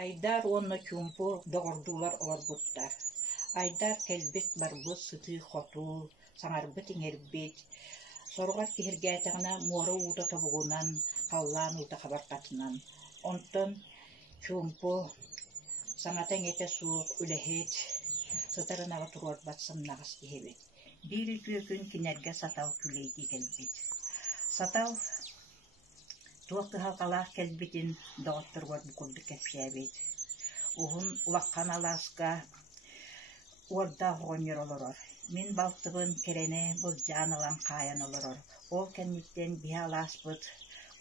Айдар онна чумпу доғордулар оларбуттар. Айдар келбет барбыт сыты хоту, саңарбыт иңербет. Сорғар кихиргәтәгенә муары ута табугунан, қаллан ута хабартатынан. Онтон чумпу саңатаң ете суық үлехет, сытарынаға туруар батсым нағыс кихебет. Bir gün кинерге сатау күлейді келбет. Сатау туақты халқалақ келбетін доғыттырғар бұқырды кәпшәбет. Уғын улаққан аласқа орда ғонер олырыр. Мен балтыбын керене бұл жан алам қаян олырыр. Ол кәннеттен бі аласпыт,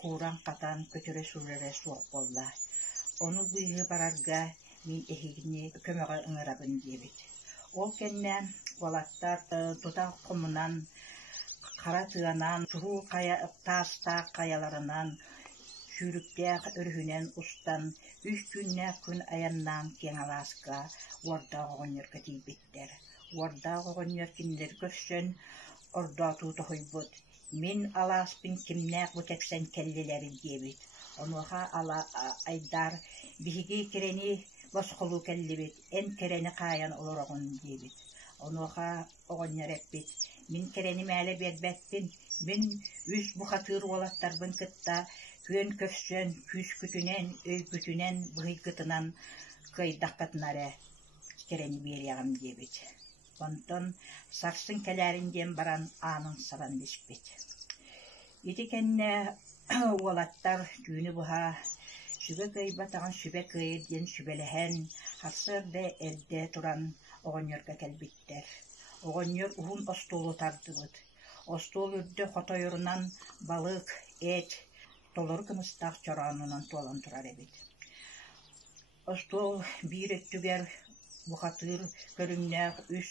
қуран қатан көтірі сүрері суық болла. Оны бұйғы барарға мен эхигіне көміға ұңырабын дебет. Ол кәнне олаттар тұтақ құмынан, қара тыанан, тұру таста қаяларынан, Шүріктәқ үрхінен ұстан, үш күнне күн аяннан кен аласқа орда ғоғынер көтейбеттер. Орда ғоғынер кіндер көшсен, орда туты хойбыт. Мен аласпын кімнәқ бұтексен кәллелері дебет. Онуға айдар бігіге керені босқылу кәллебет, ән керені қаян олырағын дебет. Онуға оғынер әппет. Мен керені мәлі бербәттін, мен үз бұқатыр олаттарбын кітта, Күн көпсен, күз күтінен, өй күтінен, бұғый күтінен көйдақ күтінары керені берияғым дебет. Онтон сарсын кәләрінден баран анын саран бешпет. Еті кәнне олаттар күні бұға шүбе көй батаған шүбе көйден шүбеліген, харсырды әлде тұран оғынерге кәлбеттер. Оғынер ұғын остолу тарды бұд. Остол үрді қотойырынан балық, әт, Толор кымыстақ чоранынан толан тұрар әбет. Остол бір өттігер бұқатыр көрімнәқ үш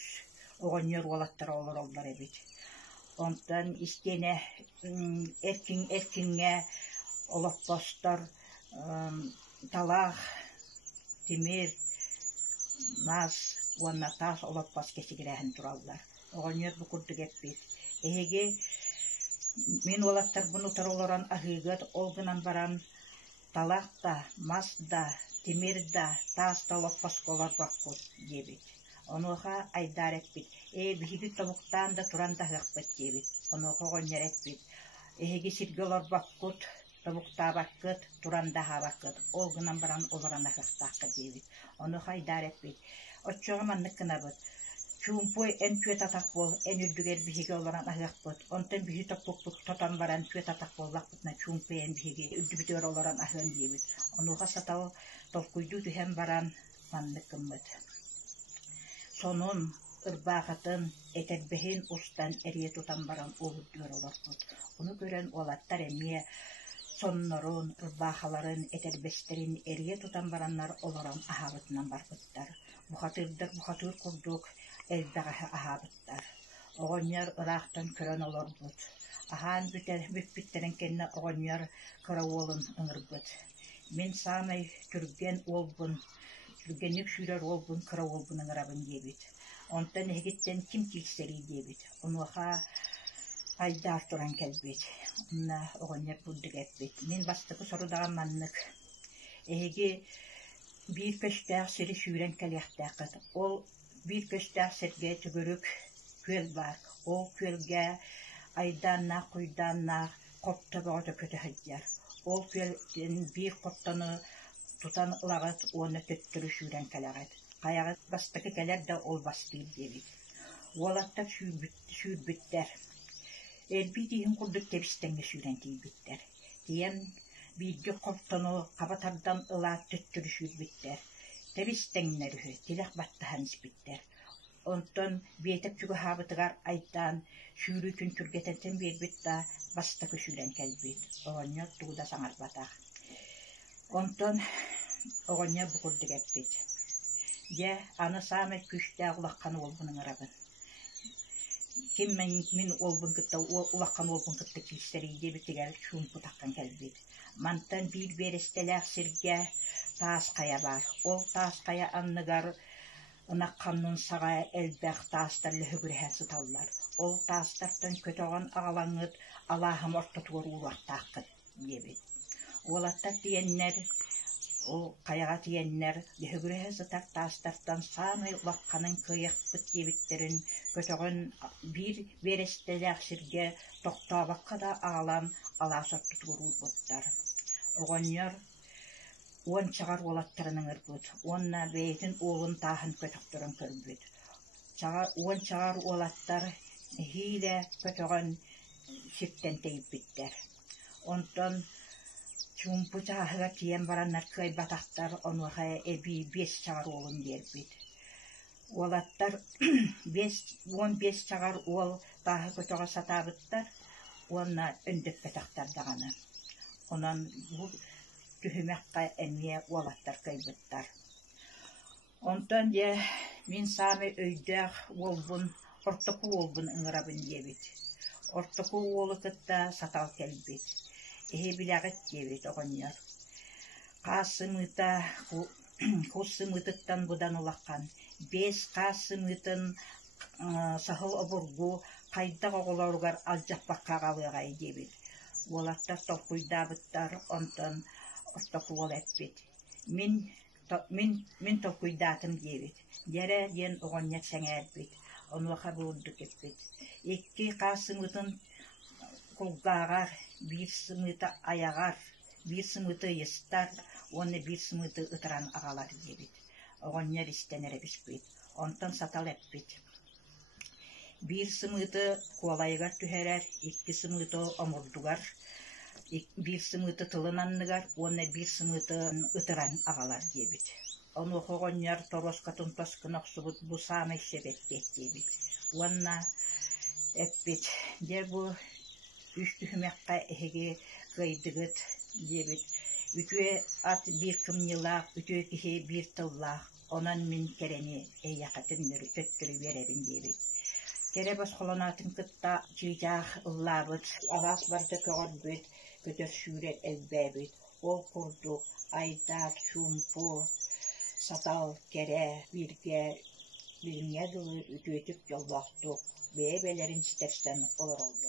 оғанер олаттар олар олдар әбет. Онтан істене әркіңе олаппастар талақ, темір, наз, уанна тас олаппас кесігірәхін тұралдар. Оғанер бұқырдық әппет. Әйге Мен олаттар бұны тұруларан ағығыд олғынан баран талақта, масда, темірда, таста олаппас қолар баққыд дебет. Онуға айдар әппет. Бігі табуқтан да тұранда ғақпет дебет. Онуға ғонер әппет. Әйге сірге олар баққыд, табуқта баққыд, тұранда ғабаққыд. Олғынан баран оларан ағықтаққы дебет. Онуға айдар әппет. Отчоға маннық кынабыд. Чумпой эн түет атақ бол, эн үрдігер бігі оларан ағақ бұд. Онтан бігі топпық тотан баран түет атақ боллақ бұдна чумпой эн бігі үрдібітер оларан ағын дейбіт. Онуға сатау толкуйду түхен баран манны кыммыд. Сонун ырбағытын әтәрбіхін ұстан әрие тұтан баран олырдыр олар бұд. Оны көрен олаттар әмие соннорун, ырбағаларын, әтәрбестерін әрие тұтан баранлар оларан ағабытынан бар бұдтар. Бұқатыр құрдық Элбәғі аһабыттар. Оғынер ұрақтан көрін олар бұд. Ахан бүттерін кенне оғынер көрі олын ұңыр бұд. Мен самай түрген олбын, түргенік шүрер олбын, көрі олбын ұңырабын дебет. Онтан әгеттен кім келсері дебет. Онуға айдар тұран кәлбет. Онна оғынер бұддық әпбет. Мен бастықы сорудаған маннық. Әге бір көштәқ сері шүрен кәліқтәқыд. Ол Bir köştəq sərgə tügürük köl var. O kölgə aydanna, quydanna qopta bağıda kötü hədiyar. O köldən bir qoptanı tutan ılağıt, onu töttürü şürən kələğət. Qayağıt bastıqı kələr də ol bastıyıb deyil. Olatda şür büttər. Elbi deyin qurduq tebistəngə şürən deyil büttər. Deyəm, birgə qoptanı qabatardan ılağıt töttürü şür büttər. Tebistəngləri, tilək battahan ispittər. Ondan biyetep çünkü habıtıgar aydan şürü kün türgetenten bir bitta bastıqı şürən kəlbet. Oğanya tuğda sanar bataq. Ondan oğanya buqurduq əppet. Ya anı samet güçdə ulaqqanı olbunun arabın. Kim min olbun kıtta, ulaqqanı olbun kıtta kilistəriydi bitigar şumpu taqqan kəlbet. Mantan bir berestələr sirgə taas qaya var. Ol taas qaya anlıgar ınaqqanın sağa elbək taastarlı hübürəhän sıtallar. Ol taastardan kötüğün ağalаңıd Allah'ım orta tuğur uğraq taqqıd debet. Olatta diyenler Ол қаяға тиеннер, дөһөгүрәһе сытар тастартан самый лаққанын кыйықпыт дебиттерин көтөгөн бир берестелек сирге тоқтабаққа да ағалан аласыр тұтығыру бұттар. Оғаньяр уон чағар олаттарының ырбыт, уонна бейтін олын тахын көтөктөрін көрбіт. Уон чағар олаттар хиле көтөгөн сирттен тейіппіттер. Онтон чумпу чағыға тиен бараннар көй батақтар онуға эби 5 чағар олын дербит. Олаттар 15 чағар ол тағы көтөға сатабыттар, онна үндөп батақтар дағаны. Онан бұл түхімәққа әмие олаттар көйбіттар. Онтан де мен сами өйдәқ олбын, ортоку олбын ыңырабын дебит. Ортоку олы кытта сатал келбит. Билягыт дебит оғаньяр. Қасымыта, қосымытыттан бұдан олаққан. 5 қасымытын сахыл обыргу қайдақ оғылауругар алжақпаққа қалығай дебит. Олаттар толқуйдабыттар, онтан ортоку ол әппет. Мен толқуйдатым дебит. Дере ден оғаньяр сәңәрбет. Онуақа бұлды кеппет. 2 қасымытын Kulgagar, bir sımıta ayagar, bir sımıta yıstar, onu bir sımıta ıtıran ağalar debit. Oğanlar istenere bispit, ondan satal epbit. Bir sımıta kolaygar tüherer, 2 sımıta omurdugar, bir sımıta tılınanlıgar, onu bir sımıta ıtıran ağalar debit. Onu oğanlar toroskatın toskın oksubut bu sami sebetbet debit. Ona epbit, der bu Üstühümekka ehege kıydığıt debit. Ütüye at bir kımnılaq, ütüye kihe bir tıllaq. Onan min kereni eyyakatınları töttürü verebin debit. Kere bas kolonatın kıtta çıyacaq ıllabıt. Aras barda köğürbüt, kötör şüret elbebit. Ol kurduk, aydat, çumpu, satal kere, birge, bilmeye dılır, ütüye tüp yolbaqtuk. Bebelerin çitersten olur oldu.